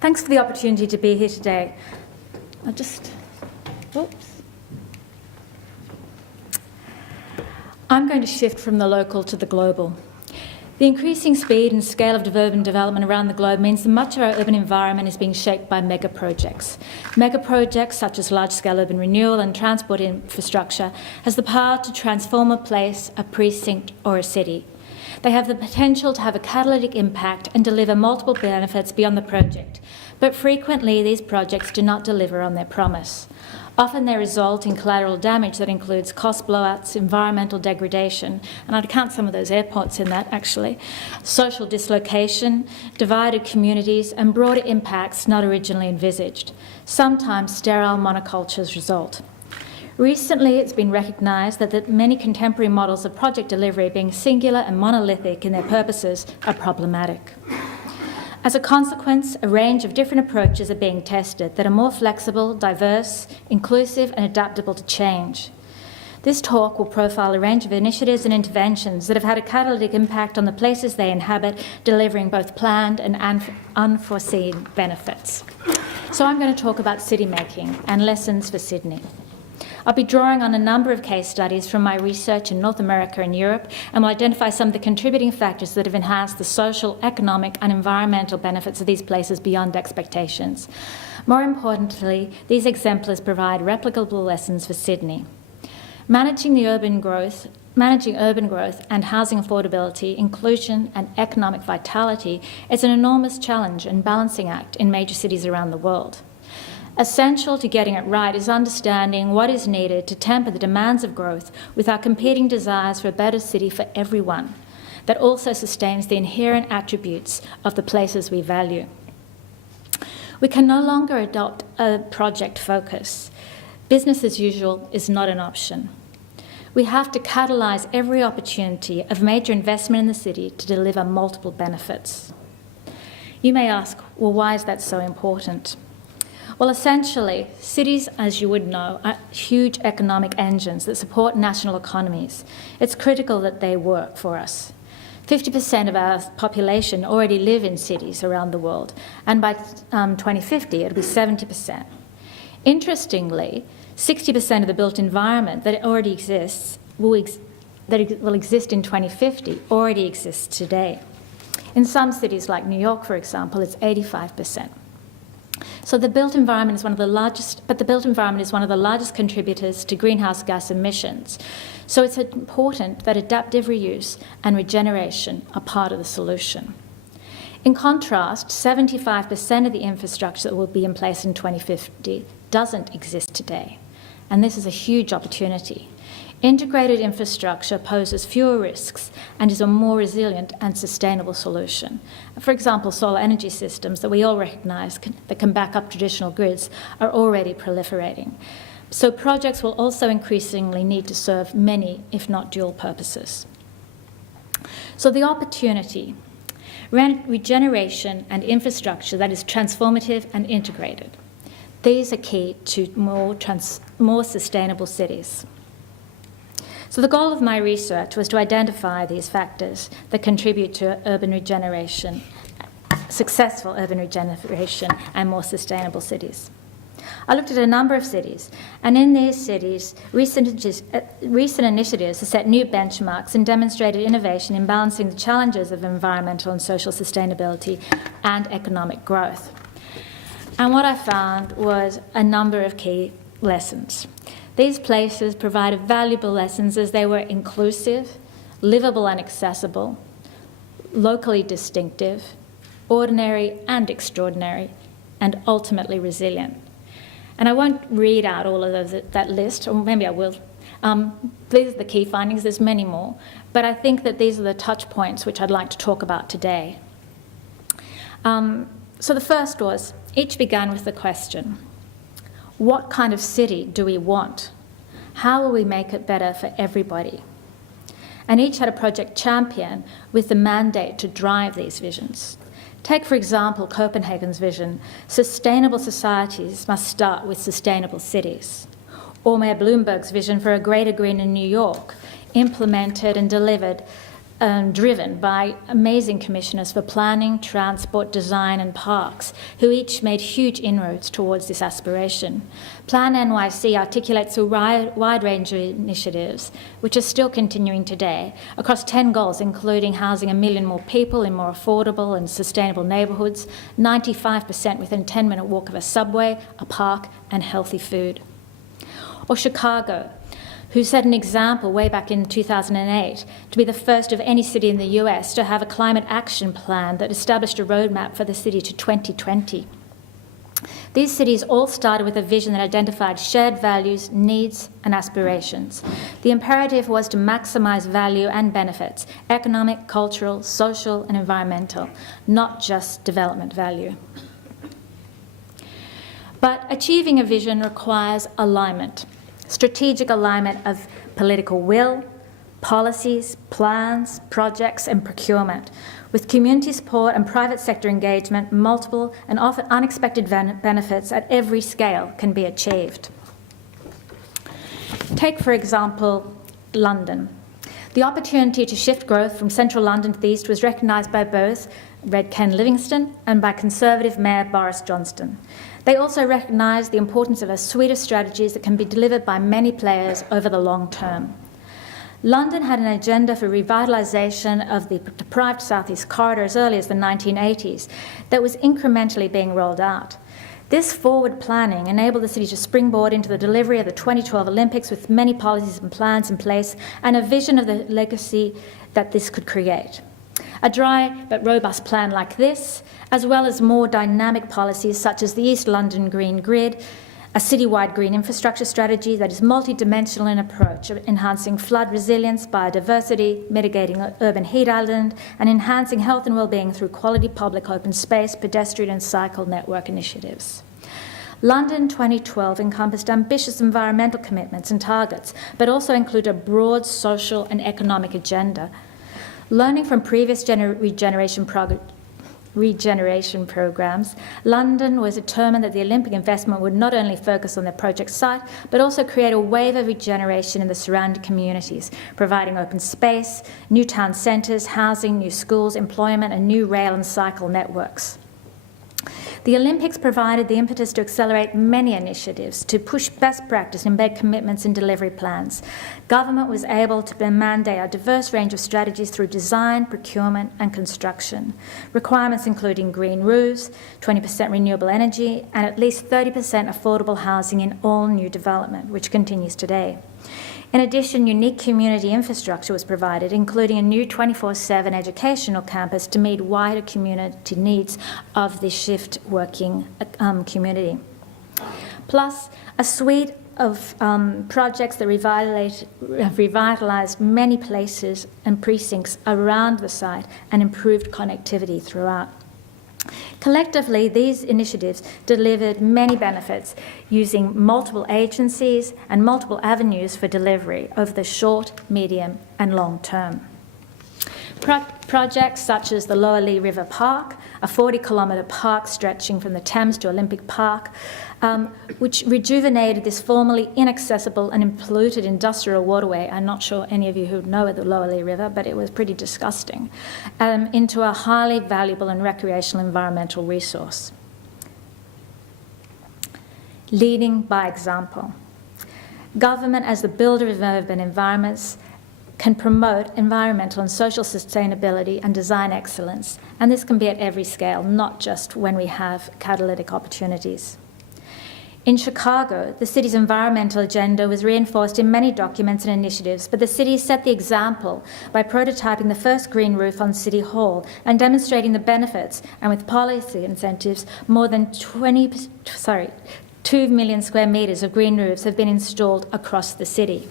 Thanks for the opportunity to be here today. I'm going to shift from the local to the global. The increasing speed and scale of urban development around the globe means that much of our urban environment is being shaped by megaprojects. Megaprojects, such as large-scale urban renewal and transport infrastructure, has the power to transform a place, a precinct, or a city. They have the potential to have a catalytic impact and deliver multiple benefits beyond the project, but frequently these projects do not deliver on their promise. Often they result in collateral damage that includes cost blowouts, environmental degradation, and I'd count some of those airports in that actually, social dislocation, divided communities, and broader impacts not originally envisaged. Sometimes sterile monocultures result. Recently, it's been recognised that many contemporary models of project delivery, being singular and monolithic in their purposes, are problematic. As a consequence, a range of different approaches are being tested that are more flexible, diverse, inclusive, and adaptable to change. This talk will profile a range of initiatives and interventions that have had a catalytic impact on the places they inhabit, delivering both planned and unforeseen benefits. So I'm going to talk about city making and lessons for Sydney. I'll be drawing on a number of case studies from my research in North America and Europe, and will identify some of the contributing factors that have enhanced the social, economic, and environmental benefits of these places beyond expectations. More importantly, these exemplars provide replicable lessons for Sydney. Managing urban growth and housing affordability, inclusion, and economic vitality is an enormous challenge and balancing act in major cities around the world. Essential to getting it right is understanding what is needed to temper the demands of growth with our competing desires for a better city for everyone that also sustains the inherent attributes of the places we value. We can no longer adopt a project focus. Business as usual is not an option. We have to catalyse every opportunity of major investment in the city to deliver multiple benefits. You may ask, well, why is that so important? Well, essentially, cities, as you would know, are huge economic engines that support national economies. It's critical that they work for us. 50% of our population already live in cities around the world, and by 2050, it'll be 70%. Interestingly, 60% of the built environment that already exists, that will exist in 2050, already exists today. In some cities, like New York, for example, it's 85%. So the built environment is one of the largest, contributors to greenhouse gas emissions. So it's important that adaptive reuse and regeneration are part of the solution. In contrast, 75% of the infrastructure that will be in place in 2050 doesn't exist today, and this is a huge opportunity. Integrated infrastructure poses fewer risks and is a more resilient and sustainable solution. For example, solar energy systems that we all recognise that can back up traditional grids are already proliferating. So projects will also increasingly need to serve many, if not dual purposes. So the opportunity, regeneration and infrastructure that is transformative and integrated. These are key to more sustainable cities. So the goal of my research was to identify these factors that contribute to urban regeneration, successful urban regeneration, and more sustainable cities. I looked at a number of cities, and in these cities, recent initiatives have set new benchmarks and demonstrated innovation in balancing the challenges of environmental and social sustainability and economic growth. And what I found was a number of key lessons. These places provided valuable lessons as they were inclusive, livable and accessible, locally distinctive, ordinary and extraordinary, and ultimately resilient. And I won't read out all of that list, or maybe I will. These are the key findings, there's many more, but I think that these are the touch points which I'd like to talk about today. So the first was, each began with the question, what kind of city do we want? How will we make it better for everybody? And each had a project champion with the mandate to drive these visions. Take, for example, Copenhagen's vision, sustainable societies must start with sustainable cities. Or Mayor Bloomberg's vision for a greater green in New York, implemented and delivered driven by amazing commissioners for planning, transport, design and parks, who each made huge inroads towards this aspiration. Plan NYC articulates a wide range of initiatives, which are still continuing today, across 10 goals, including housing 1 million more people in more affordable and sustainable neighbourhoods, 95% within a 10-minute walk of a subway, a park and healthy food. Or Chicago, who set an example way back in 2008 to be the first of any city in the US to have a climate action plan that established a roadmap for the city to 2020. These cities all started with a vision that identified shared values, needs and aspirations. The imperative was to maximise value and benefits, economic, cultural, social and environmental, not just development value. But achieving a vision requires alignment. Strategic alignment of political will, policies, plans, projects and procurement. With community support and private sector engagement, multiple and often unexpected benefits at every scale can be achieved. Take, for example, London. The opportunity to shift growth from central London to the east was recognised by both Red Ken Livingstone and by Conservative Mayor Boris Johnson. They also recognised the importance of a suite of strategies that can be delivered by many players over the long term. London had an agenda for revitalisation of the deprived South East corridor as early as the 1980s that was incrementally being rolled out. This forward planning enabled the city to springboard into the delivery of the 2012 Olympics with many policies and plans in place and a vision of the legacy that this could create. A dry but robust plan like this, as well as more dynamic policies such as the East London Green Grid, a citywide green infrastructure strategy that is multidimensional in approach, enhancing flood resilience, biodiversity, mitigating urban heat island, and enhancing health and well-being through quality public open space, pedestrian and cycle network initiatives. London 2012 encompassed ambitious environmental commitments and targets, but also included a broad social and economic agenda. Learning from previous regeneration programs, London was determined that the Olympic investment would not only focus on the project site, but also create a wave of regeneration in the surrounding communities, providing open space, new town centres, housing, new schools, employment, and new rail and cycle networks. The Olympics provided the impetus to accelerate many initiatives, to push best practice and embed commitments in delivery plans. Government was able to mandate a diverse range of strategies through design, procurement and construction. Requirements including green roofs, 20% renewable energy and at least 30% affordable housing in all new development, which continues today. In addition, unique community infrastructure was provided, including a new 24/7 educational campus to meet wider community needs of the shift working community. Plus, a suite of projects that revitalised many places and precincts around the site and improved connectivity throughout. Collectively, these initiatives delivered many benefits using multiple agencies and multiple avenues for delivery over the short, medium and long term. Projects such as the Lower Lee River Park, a 40-kilometre park stretching from the Thames to Olympic Park, which rejuvenated this formerly inaccessible and polluted industrial waterway. I'm not sure any of you who know the Lower Lee River, but it was pretty disgusting, into a highly valuable and recreational environmental resource. Leading by example. Government, as the builder of urban environments, can promote environmental and social sustainability and design excellence, and this can be at every scale, not just when we have catalytic opportunities. In Chicago, the city's environmental agenda was reinforced in many documents and initiatives, but the city set the example by prototyping the first green roof on City Hall and demonstrating the benefits, and with policy incentives, more than 2 million square metres of green roofs have been installed across the city.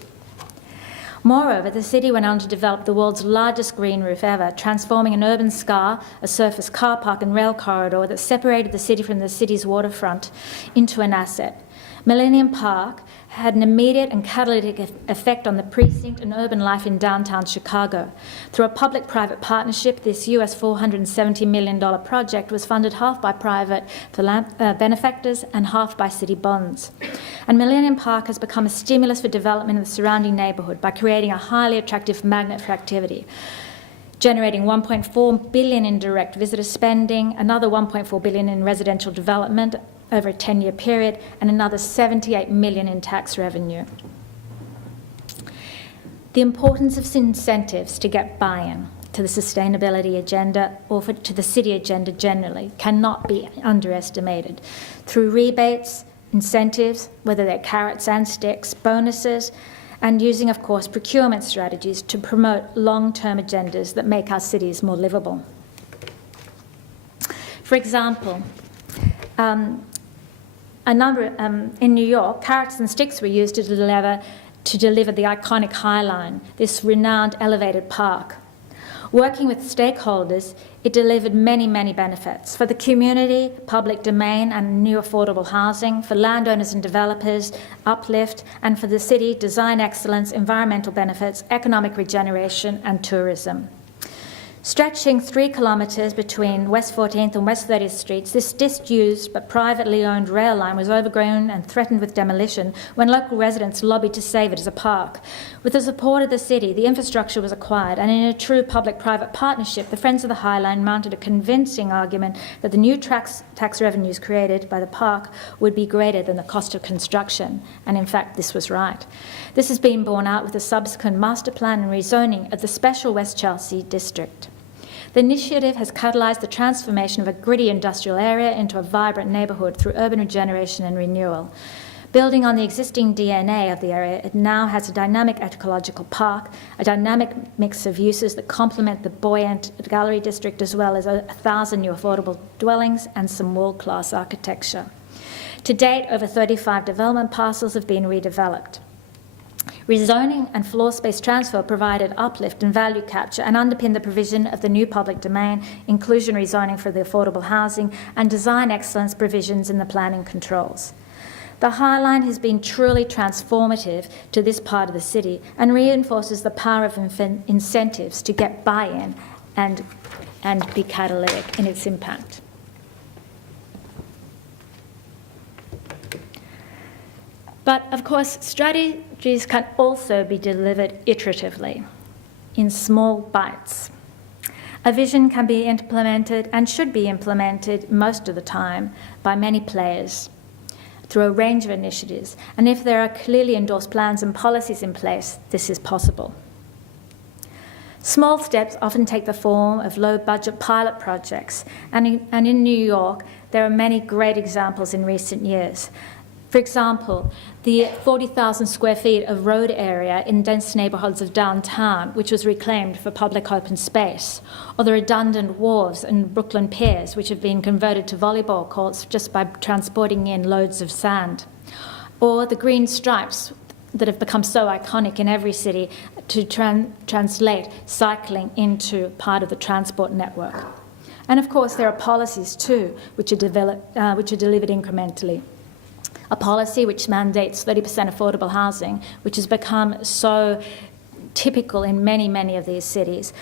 Moreover, the city went on to develop the world's largest green roof ever, transforming an urban scar, a surface car park and rail corridor that separated the city from the city's waterfront, into an asset. Millennium Park had an immediate and catalytic effect on the precinct and urban life in downtown Chicago. Through a public-private partnership, this US $470 million project was funded half by private benefactors and half by city bonds. And Millennium Park has become a stimulus for development in the surrounding neighbourhood by creating a highly attractive magnet for activity. generating $1.4 billion in direct visitor spending, another $1.4 billion in residential development over a 10-year period, and another $78 million in tax revenue. The importance of incentives to get buy-in to the sustainability agenda or to the city agenda generally cannot be underestimated. Through rebates, incentives, whether they're carrots and sticks, bonuses, and using, of course, procurement strategies to promote long-term agendas that make our cities more livable. For example, in New York, carrots and sticks were used to deliver the iconic High Line, this renowned elevated park. Working with stakeholders, it delivered many, many benefits for the community, public domain and new affordable housing, for landowners and developers, uplift, and for the city, design excellence, environmental benefits, economic regeneration and tourism. Stretching 3 kilometres between West 14th and West 30th Streets, this disused but privately owned rail line was overgrown and threatened with demolition when local residents lobbied to save it as a park. With the support of the city, the infrastructure was acquired, and in a true public-private partnership, the Friends of the High Line mounted a convincing argument that the new tax revenues created by the park would be greater than the cost of construction, and in fact this was right. This has been borne out with the subsequent master plan and rezoning of the special West Chelsea district. The initiative has catalysed the transformation of a gritty industrial area into a vibrant neighbourhood through urban regeneration and renewal. Building on the existing DNA of the area, it now has a dynamic ecological park, a dynamic mix of uses that complement the buoyant gallery district, as well as 1,000 new affordable dwellings and some world-class architecture. To date, over 35 development parcels have been redeveloped. Rezoning and floor space transfer provided uplift and value capture and underpinned the provision of the new public domain, inclusionary zoning for the affordable housing, and design excellence provisions in the planning controls. The High Line has been truly transformative to this part of the city and reinforces the power of incentives to get buy-in and be catalytic in its impact. But, of course, strategies can also be delivered iteratively, in small bites. A vision can be implemented and should be implemented most of the time by many players through a range of initiatives, and if there are clearly endorsed plans and policies in place, this is possible. Small steps often take the form of low-budget pilot projects, and in New York, there are many great examples in recent years. For example, the 40,000 square feet of road area in dense neighbourhoods of downtown, which was reclaimed for public open space, or the redundant wharves in Brooklyn Piers, which have been converted to volleyball courts just by transporting in loads of sand, or the green stripes that have become so iconic in every city to translate cycling into part of the transport network. And of course, there are policies too, which are delivered incrementally. A policy which mandates 30% affordable housing, which has become so typical in many, many of these cities,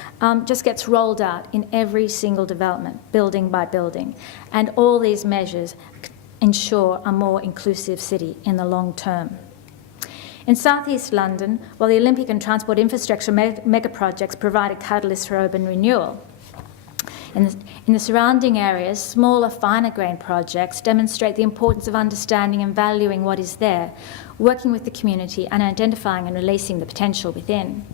just gets rolled out in every single development, building by building. And all these measures ensure a more inclusive city in the long term. In South East London, while the Olympic and transport infrastructure megaprojects provide a catalyst for urban renewal, in the surrounding areas, smaller, finer-grained projects demonstrate the importance of understanding and valuing what is there, working with the community and identifying and releasing the potential within.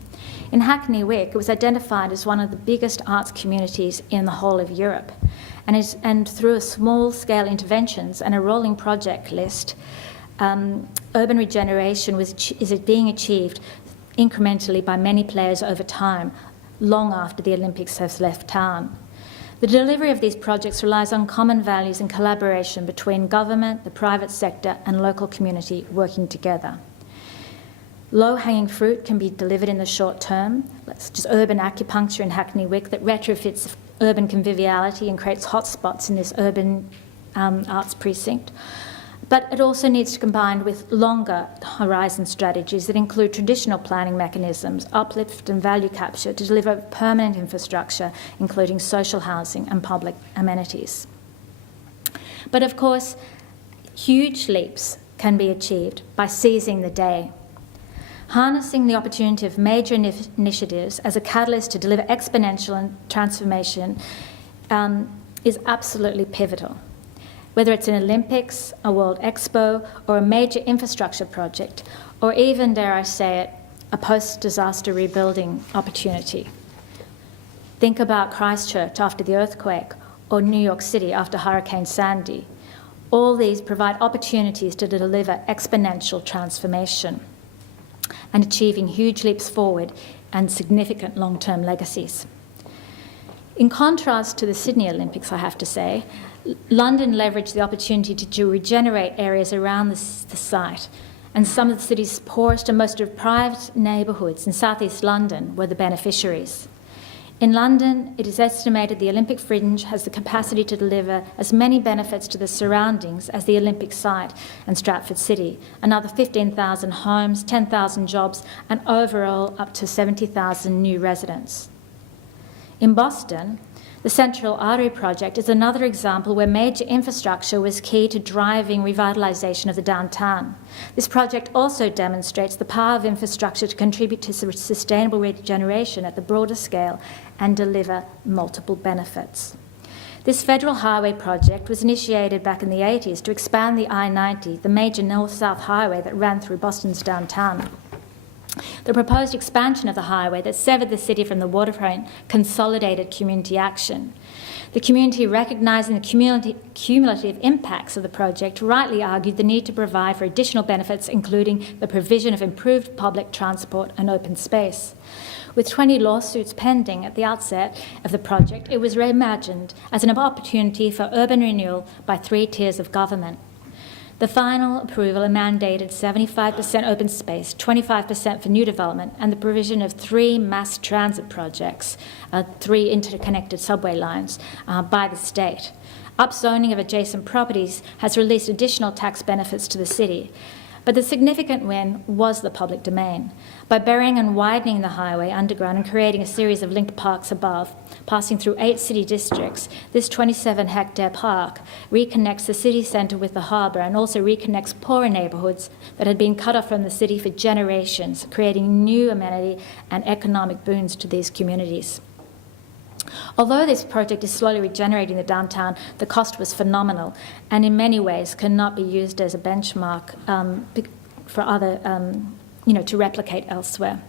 In Hackney Wick, it was identified as one of the biggest arts communities in the whole of Europe, and through small-scale interventions and a rolling project list, urban regeneration is being achieved incrementally by many players over time, long after the Olympics has left town. The delivery of these projects relies on common values and collaboration between government, the private sector and local community working together. Low-hanging fruit can be delivered in the short term, just urban acupuncture in Hackney Wick that retrofits urban conviviality and creates hotspots in this urban arts precinct. But it also needs to combine with longer horizon strategies that include traditional planning mechanisms, uplift and value capture to deliver permanent infrastructure, including social housing and public amenities. But of course, huge leaps can be achieved by seizing the day. Harnessing the opportunity of major initiatives as a catalyst to deliver exponential transformation is absolutely pivotal. Whether it's an Olympics, a World Expo, or a major infrastructure project, or even, dare I say it, a post-disaster rebuilding opportunity. Think about Christchurch after the earthquake, or New York City after Hurricane Sandy. All these provide opportunities to deliver exponential transformation and achieving huge leaps forward and significant long-term legacies. In contrast to the Sydney Olympics, I have to say, London leveraged the opportunity to regenerate areas around the site, and some of the city's poorest and most deprived neighbourhoods in southeast London were the beneficiaries. In London, it is estimated the Olympic Fringe has the capacity to deliver as many benefits to the surroundings as the Olympic site and Stratford City, another 15,000 homes, 10,000 jobs, and overall up to 70,000 new residents. In Boston, the Central Artery Project is another example where major infrastructure was key to driving revitalisation of the downtown. This project also demonstrates the power of infrastructure to contribute to sustainable regeneration at the broader scale and deliver multiple benefits. This federal highway project was initiated back in the 80s to expand the I-90, the major north-south highway that ran through Boston's downtown. The proposed expansion of the highway that severed the city from the waterfront consolidated community action. The community, recognising the cumulative impacts of the project, rightly argued the need to provide for additional benefits, including the provision of improved public transport and open space. With 20 lawsuits pending at the outset of the project, it was reimagined as an opportunity for urban renewal by 3 tiers of government. The final approval mandated 75% open space, 25% for new development, and the provision of 3 mass transit projects, 3 interconnected subway lines, by the state. Upzoning of adjacent properties has released additional tax benefits to the city. But the significant win was the public domain. By burying and widening the highway underground and creating a series of linked parks above, passing through 8 city districts, this 27-hectare park reconnects the city centre with the harbour and also reconnects poorer neighbourhoods that had been cut off from the city for generations, creating new amenity and economic boons to these communities. Although this project is slowly regenerating the downtown, the cost was phenomenal and in many ways cannot be used as a benchmark for other, to replicate elsewhere.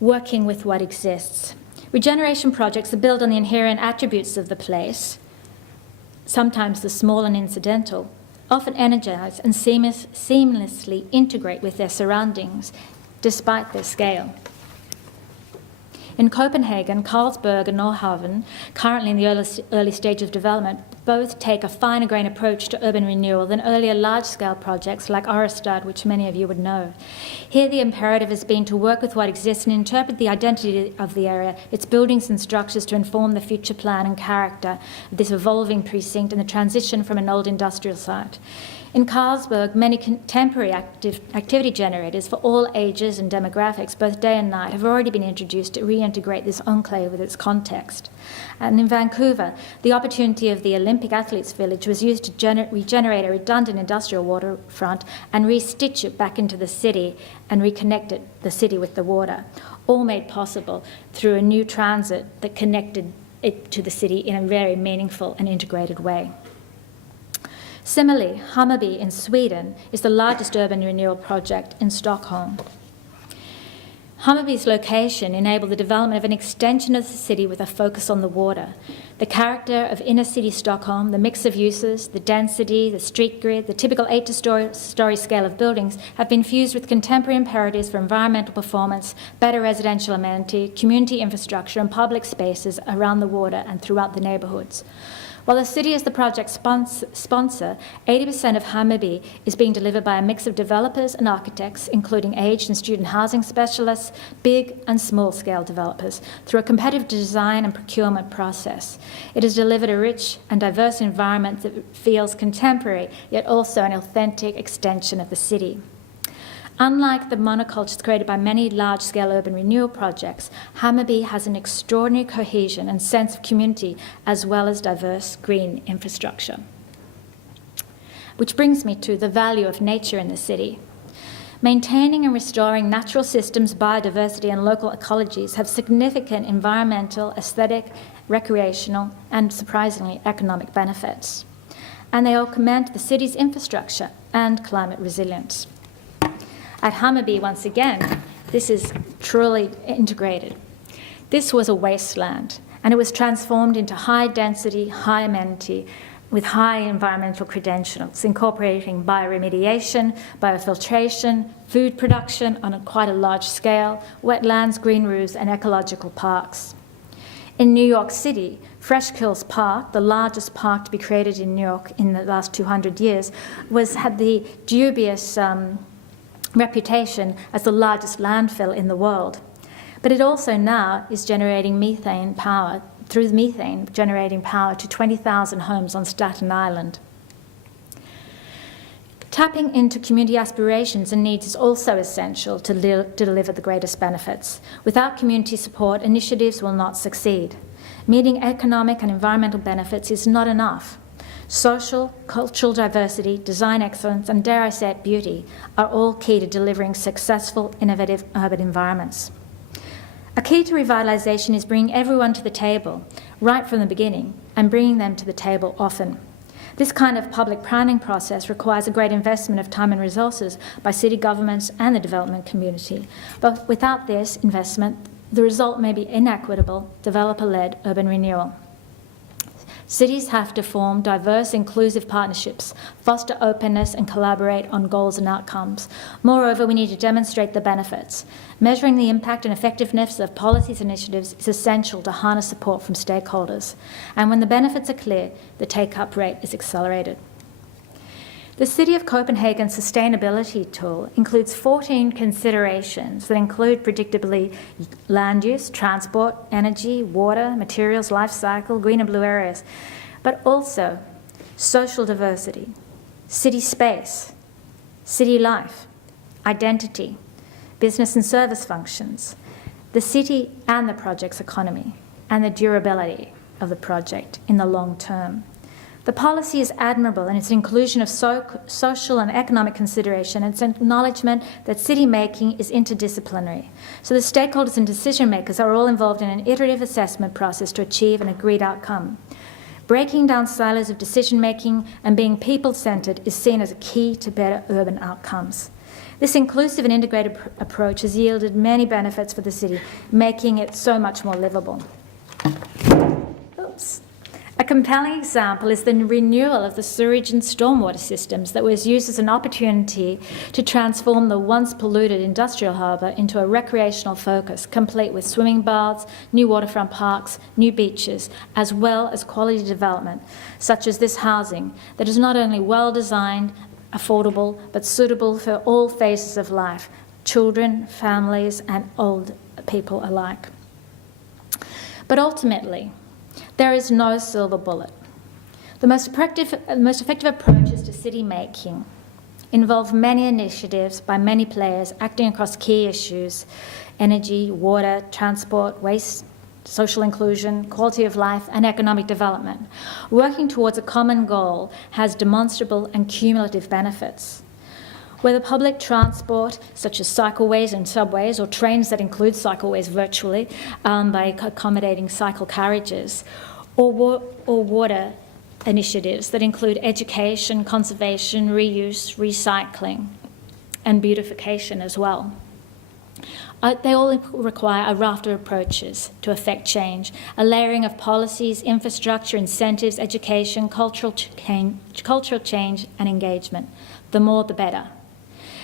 Working with what exists. Regeneration projects are built on the inherent attributes of the place, sometimes the small and incidental, often energize and seamlessly integrate with their surroundings despite their scale. In Copenhagen, Carlsberg and Nordhavn, currently in the early stage of development, both take a finer grain approach to urban renewal than earlier large-scale projects like Orestad, which many of you would know. Here the imperative has been to work with what exists and interpret the identity of the area, its buildings and structures to inform the future plan and character of this evolving precinct and the transition from an old industrial site. In Carlsberg, many contemporary activity generators for all ages and demographics, both day and night, have already been introduced to reintegrate this enclave with its context. And in Vancouver, the opportunity of the Olympic Athletes Village was used to regenerate a redundant industrial waterfront and re-stitch it back into the city and reconnect the city with the water, all made possible through a new transit that connected it to the city in a very meaningful and integrated way. Similarly, Hammarby in Sweden is the largest urban renewal project in Stockholm. Hammarby's location enabled the development of an extension of the city with a focus on the water. The character of inner city Stockholm, the mix of uses, the density, the street grid, the typical 8-story scale of buildings have been fused with contemporary imperatives for environmental performance, better residential amenity, community infrastructure and public spaces around the water and throughout the neighbourhoods. While the city is the project sponsor, 80% of Hammarby is being delivered by a mix of developers and architects, including aged and student housing specialists, big and small-scale developers, through a competitive design and procurement process. It has delivered a rich and diverse environment that feels contemporary, yet also an authentic extension of the city. Unlike the monocultures created by many large-scale urban renewal projects, Hammarby has an extraordinary cohesion and sense of community as well as diverse green infrastructure. Which brings me to the value of nature in the city. Maintaining and restoring natural systems, biodiversity and local ecologies have significant environmental, aesthetic, recreational and, surprisingly, economic benefits. And they augment the city's infrastructure and climate resilience. At Hammarby, once again, this is truly integrated. This was a wasteland, and it was transformed into high density, high amenity, with high environmental credentials, incorporating bioremediation, biofiltration, food production on quite a large scale, wetlands, green roofs, and ecological parks. In New York City, Fresh Kills Park, the largest park to be created in New York in the last 200 years, had the dubious reputation as the largest landfill in the world. But it also now is generating methane power, through methane, generating power to 20,000 homes on Staten Island. Tapping into community aspirations and needs is also essential to deliver the greatest benefits. Without community support, initiatives will not succeed. Meeting economic and environmental benefits is not enough. Social, cultural diversity, design excellence, and dare I say it, beauty are all key to delivering successful, innovative urban environments. A key to revitalisation is bringing everyone to the table, right from the beginning, and bringing them to the table often. This kind of public planning process requires a great investment of time and resources by city governments and the development community. But without this investment, the result may be inequitable, developer-led urban renewal. Cities have to form diverse, inclusive partnerships, foster openness and collaborate on goals and outcomes. Moreover, we need to demonstrate the benefits. Measuring the impact and effectiveness of policies and initiatives is essential to harness support from stakeholders. And when the benefits are clear, the take-up rate is accelerated. The City of Copenhagen Sustainability Tool includes 14 considerations that include, predictably, land use, transport, energy, water, materials, life cycle, green and blue areas, but also social diversity, city space, city life, identity, business and service functions, the city and the project's economy, and the durability of the project in the long term. The policy is admirable in its inclusion of social and economic consideration and its acknowledgement that city making is interdisciplinary. So the stakeholders and decision makers are all involved in an iterative assessment process to achieve an agreed outcome. Breaking down silos of decision making and being people-centred is seen as a key to better urban outcomes. This inclusive and integrated approach has yielded many benefits for the city, making it so much more livable. Oops. A compelling example is the renewal of the sewage and stormwater systems that was used as an opportunity to transform the once polluted industrial harbour into a recreational focus, complete with swimming baths, new waterfront parks, new beaches, as well as quality development, such as this housing that is not only well designed, affordable, but suitable for all phases of life, children, families, and old people alike. But ultimately, there is no silver bullet. The most effective approaches to city making involve many initiatives by many players acting across key issues: energy, water, transport, waste, social inclusion, quality of life, and economic development. Working towards a common goal has demonstrable and cumulative benefits. Whether public transport, such as cycleways and subways, or trains that include cycleways virtually by accommodating cycle carriages, or water initiatives that include education, conservation, reuse, recycling, and beautification as well. They all require a raft of approaches to effect change, a layering of policies, infrastructure, incentives, education, cultural change, and engagement. The more, the better.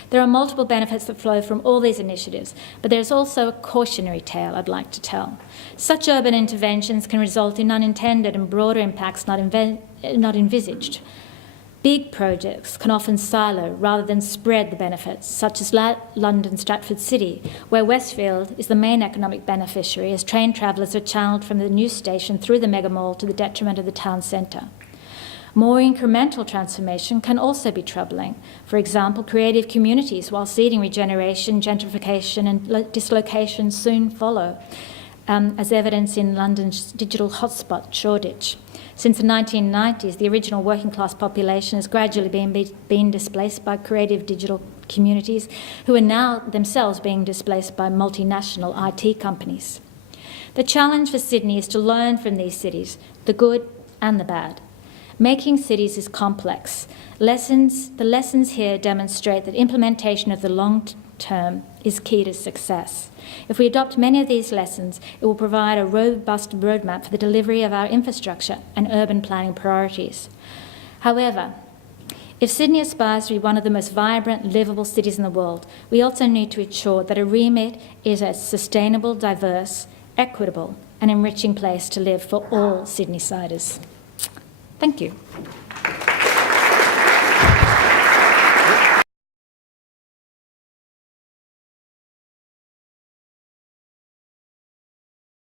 There are multiple benefits that flow from all these initiatives, but there's also a cautionary tale I'd like to tell. Such urban interventions can result in unintended and broader impacts not envisaged. Big projects can often silo rather than spread the benefits, such as London Stratford City, where Westfield is the main economic beneficiary as train travellers are channelled from the new station through the mega mall to the detriment of the town centre. More incremental transformation can also be troubling. For example, creative communities, while seeding regeneration, gentrification and dislocation soon follow, as evidence in London's digital hotspot, Shoreditch. Since the 1990s, the original working class population has gradually been displaced by creative digital communities who are now themselves being displaced by multinational IT companies. The challenge for Sydney is to learn from these cities, the good and the bad. Making cities is complex. The lessons here demonstrate that implementation of the long term is key to success. If we adopt many of these lessons, it will provide a robust roadmap for the delivery of our infrastructure and urban planning priorities. However, if Sydney aspires to be one of the most vibrant, livable cities in the world, we also need to ensure that a remit is a sustainable, diverse, equitable and enriching place to live for all Sydney-siders. Thank you.